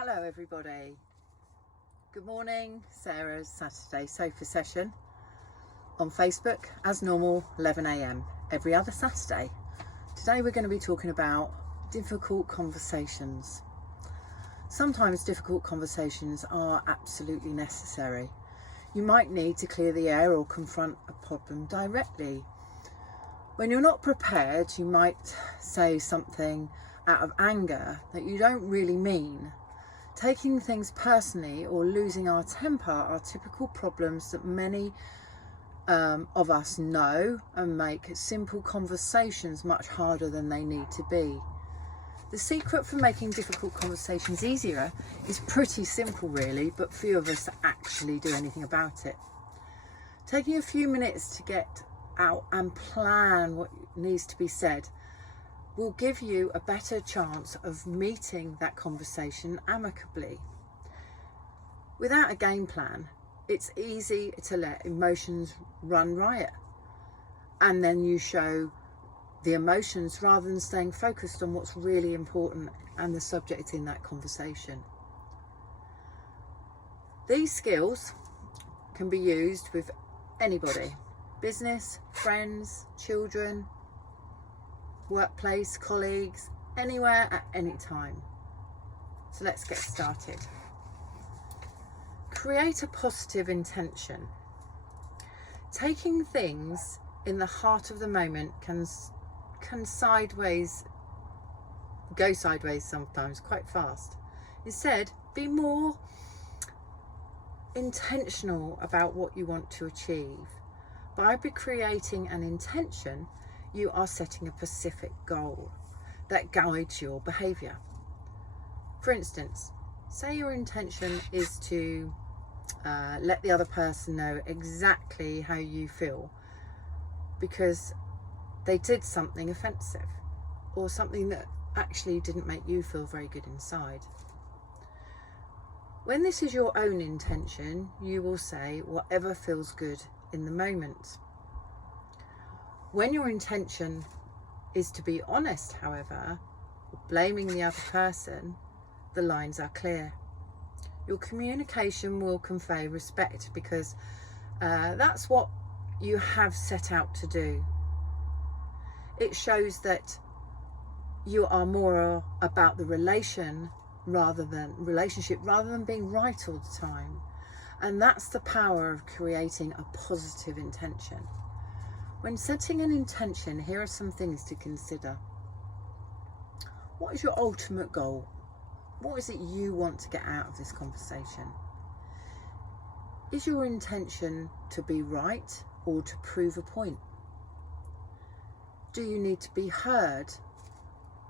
Hello everybody. Good morning. Sarah's Saturday sofa session on Facebook as normal, 11 a.m. every other Saturday. Today we're going to be talking about difficult conversations. Sometimes difficult conversations are absolutely necessary. You might need to clear the air or confront a problem directly. When you're not prepared, you might say something out of anger that you don't really mean. Taking things personally or losing our temper are typical problems that many of us know and make simple conversations much harder than they need to be. The secret for making difficult conversations easier is pretty simple really, but few of us actually do anything about it. Taking a few minutes to get out and plan what needs to be said will give you a better chance of meeting that conversation amicably. Without a game plan, it's easy to let emotions run riot, and then you show the emotions rather than staying focused on what's really important and the subject in that conversation. These skills can be used with anybody: business, friends, children, workplace, colleagues, anywhere at any time. So let's get started. Create a positive intention. Taking things in the heart of the moment can go sideways sometimes quite fast. Instead, be more intentional about what you want to achieve. By creating an intention, you are setting a specific goal that guides your behaviour. For instance, say your intention is to let the other person know exactly how you feel because they did something offensive or something that actually didn't make you feel very good inside. When this is your own intention, you will say whatever feels good in the moment. When your intention is to be honest, however, blaming the other person, the lines are clear. Your communication will convey respect because that's what you have set out to do. It shows that you are more about the relationship rather than being right all the time. And that's the power of creating a positive intention. When setting an intention, here are some things to consider. What is your ultimate goal? What is it you want to get out of this conversation? Is your intention to be right or to prove a point? Do you need to be heard,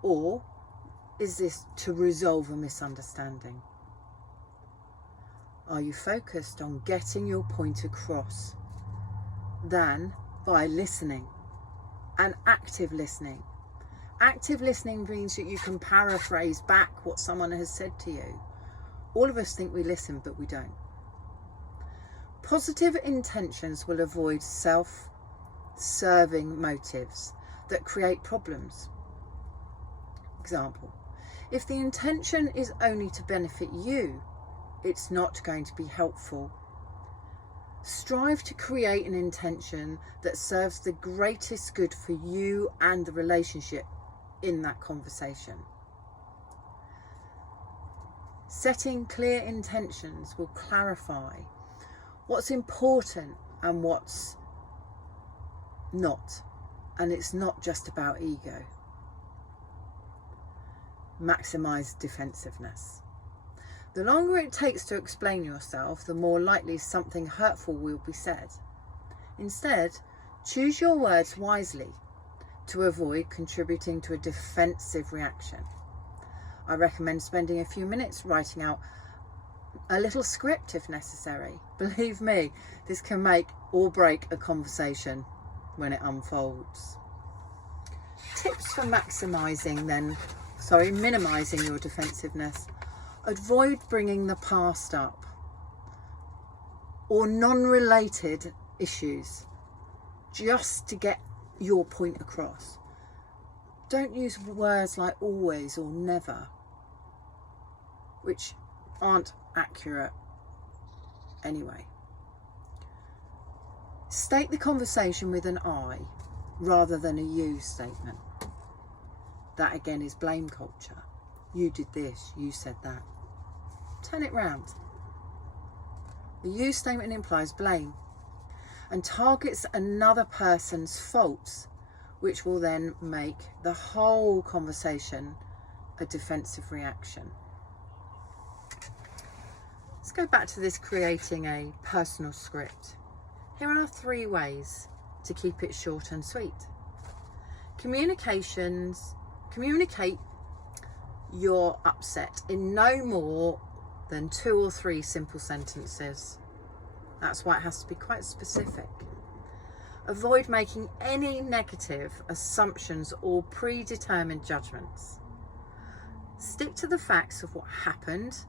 or is this to resolve a misunderstanding? Are you focused on getting your point across than by listening and active listening? Active listening means that you can paraphrase back what someone has said to you. All of us think we listen, but we don't. Positive intentions will avoid self-serving motives that create problems. Example: if the intention is only to benefit you, it's not going to be helpful. Strive to create an intention that serves the greatest good for you and the relationship in that conversation. Setting clear intentions will clarify what's important and what's not, and it's not just about ego. Maximize defensiveness. The longer it takes to explain yourself, the more likely something hurtful will be said. Instead, choose your words wisely to avoid contributing to a defensive reaction. I recommend spending a few minutes writing out a little script if necessary. Believe me, this can make or break a conversation when it unfolds. Tips for minimizing your defensiveness. Avoid bringing the past up or non-related issues just to get your point across. Don't use words like always or never. which aren't accurate anyway. State the conversation with an I rather than a you statement. That again is blame culture. You did this, you said that. Turn it round. The you statement implies blame and targets another person's faults, which will then make the whole conversation a defensive reaction. Let's go back to this creating a personal script. Here are 3 ways to keep it short and sweet. Communicate your upset in no more than 2 or 3 simple sentences. That's why it has to be quite specific. Avoid making any negative assumptions or predetermined judgments. Stick to the facts of what happened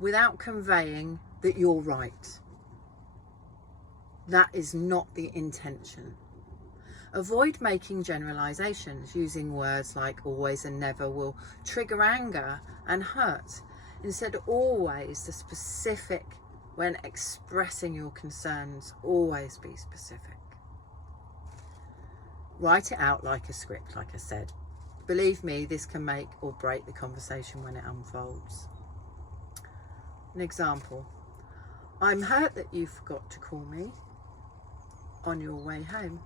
without conveying that you're right. That is not the intention. Avoid making generalizations. Using words like always and never will trigger anger and hurt. Instead, always the specific when expressing your concerns. Always be specific. Write it out like a script, like I said. Believe me, this can make or break the conversation when it unfolds. An example. I'm hurt that you forgot to call me on your way home.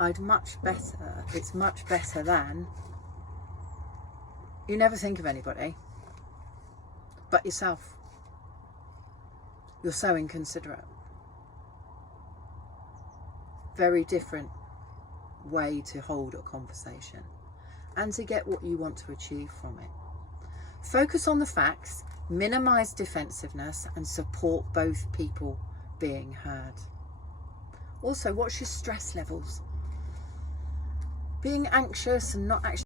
It's much better than, you never think of anybody but yourself. You're so inconsiderate. Very different way to hold a conversation and to get what you want to achieve from it. Focus on the facts, minimize defensiveness, and support both people being heard. Also, watch your stress levels. Being anxious and not actually